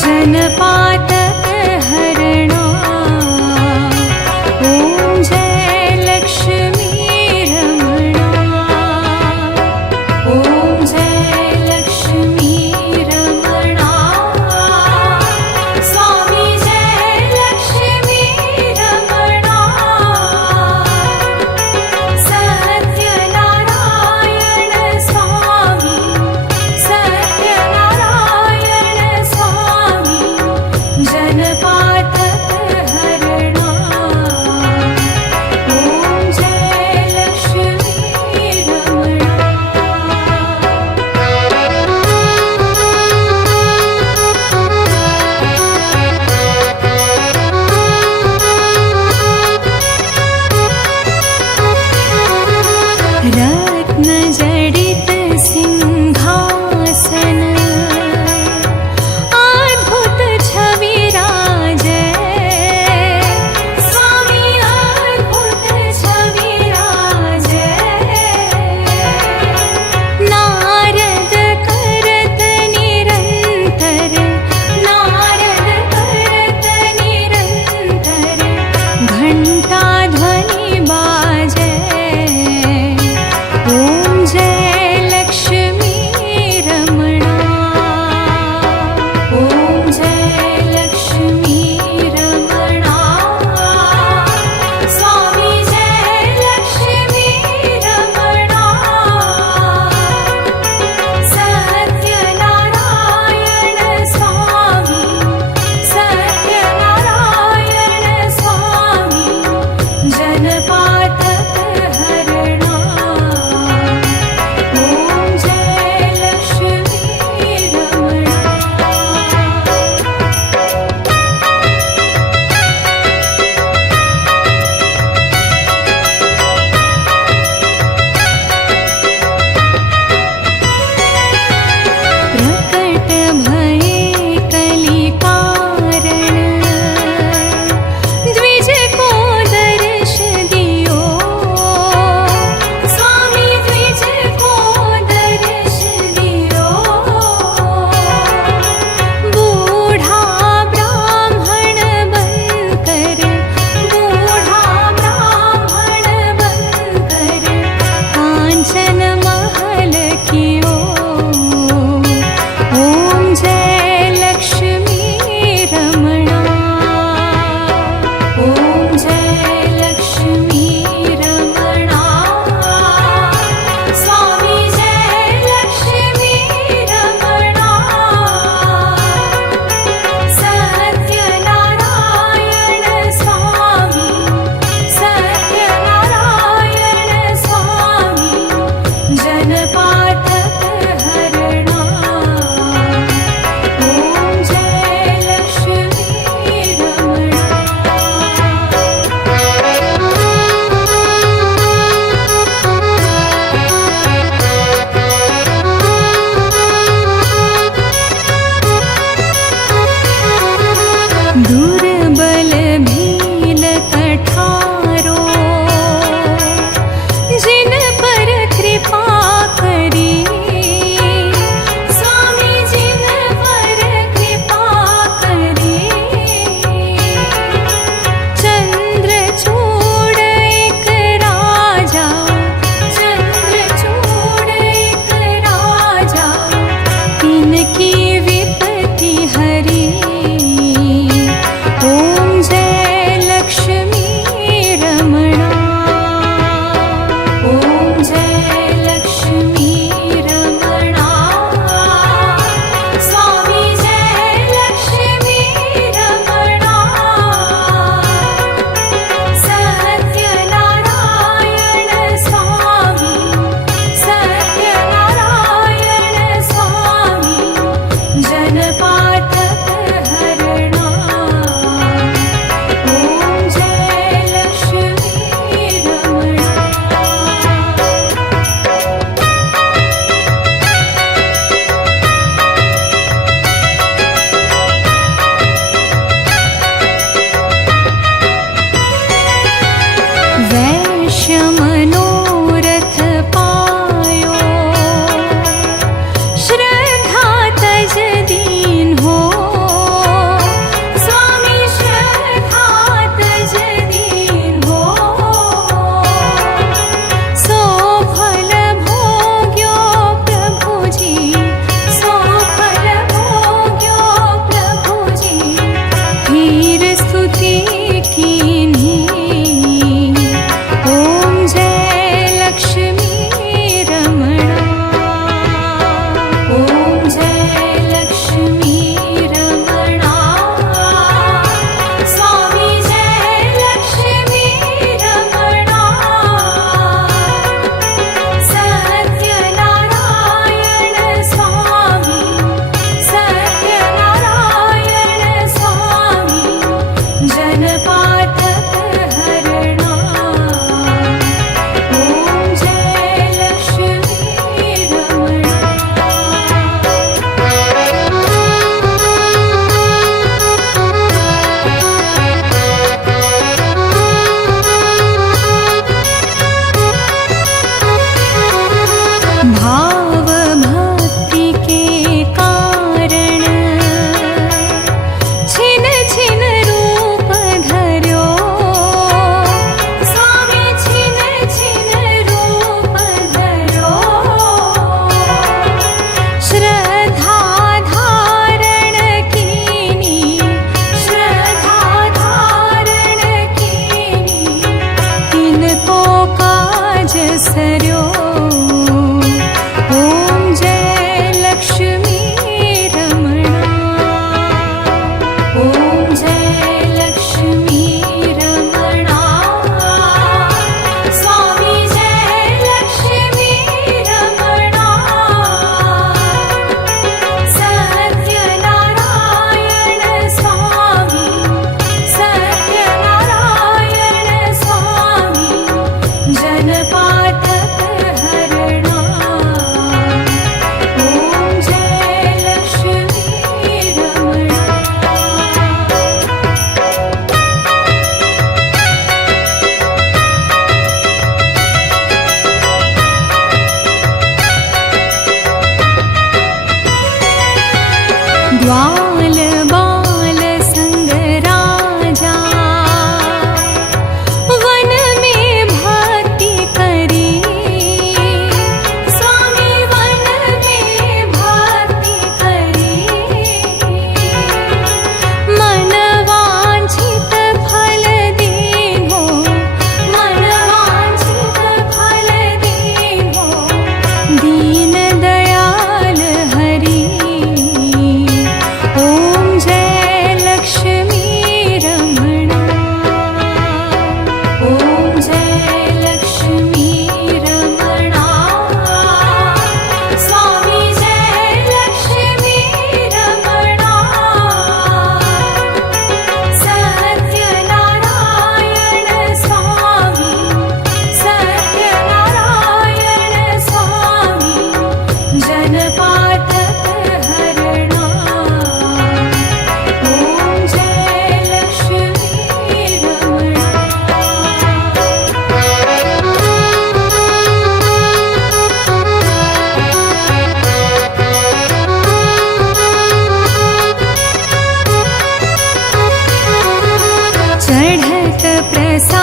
जनपातक हरणा। ॐ जय लक्ष्मी रमणा। ॐ जय लक्ष्मी रमणा। स्वामी जय लक्ष्मी रमणा। सत्यनारायण स्वामी, सत्यनारायण स्वामी, जनपातक हरणा। ॐ जय लक्ष्मी रमणा। रत्नजडित सिंहासन, अद्भुत छवि राजे। स्वामी अद्भुत छवि राजे। नारद करत निरंतर, नारद करत निरंतर, घंटा ध्वनि बाजे। ॐ जय लक्ष्मी रमणा। ॐ जय लक्ष्मी रमणा। स्वामी जय लक्ष्मी रमणा। सत्यनारायण स्वामी, सत्यनारायण स्वामी, जनपातक हरणा। ॐ जय लक्ष्मी रमणा। प्रकट भये कलिकारण, द्विज को दर्श दियो। स्वामी द्विज को दर्श दियो। बूढ़ा ब्राह्मण बनकर, बूढ़ा ब्राह्मण बनकर, कांचन महल कियो। ॐ जय लक्ष्मी रमणा। ॐ जय लक्ष्मी रमणा। स्वामी जय लक्ष्मी रमणा। सत्यनारायण स्वामी, सत्यनारायण स्वामी, जनपातक हरणा। ॐ जय लक्ष्मी रमणा। दुर्बल भील कठारो, जिन पर कृपा करी। स्वामी जिन पर कृपा करी। चंद्रचूड़ एक राजा, चंद्रचूड़ एक राजा, तिनकी विपत्ति हरी। ॐ जय लक्ष्मी रमणा। ॐ जय लक्ष्मी रमणा। स्वामी जय लक्ष्मी रमणा। सत्यनारायण स्वामी, सत्यनारायण स्वामी, जनपातक हरणा। ॐ जय लक्ष्मी रमणा। वैश्य मनोरथ पायो, श्रद्धा तज दीन ग्वाल बाल संग राजा वन में भक्ति करी स्वामी वन में भक्ति करी मन वांछित फल दीन्हो मन वांछित फल दीन्हो दीन दयाल हरि ॐ जय लक्ष्मी रमणा ॐ जय लक्ष्मी रमणा स्वामी जय लक्ष्मी रमणा सत्यनारायण स्वामी सत्यनारायण स्वामी जनपातक हरणा ॐ जय लक्ष्मी रमणा चढ़त प्रसाद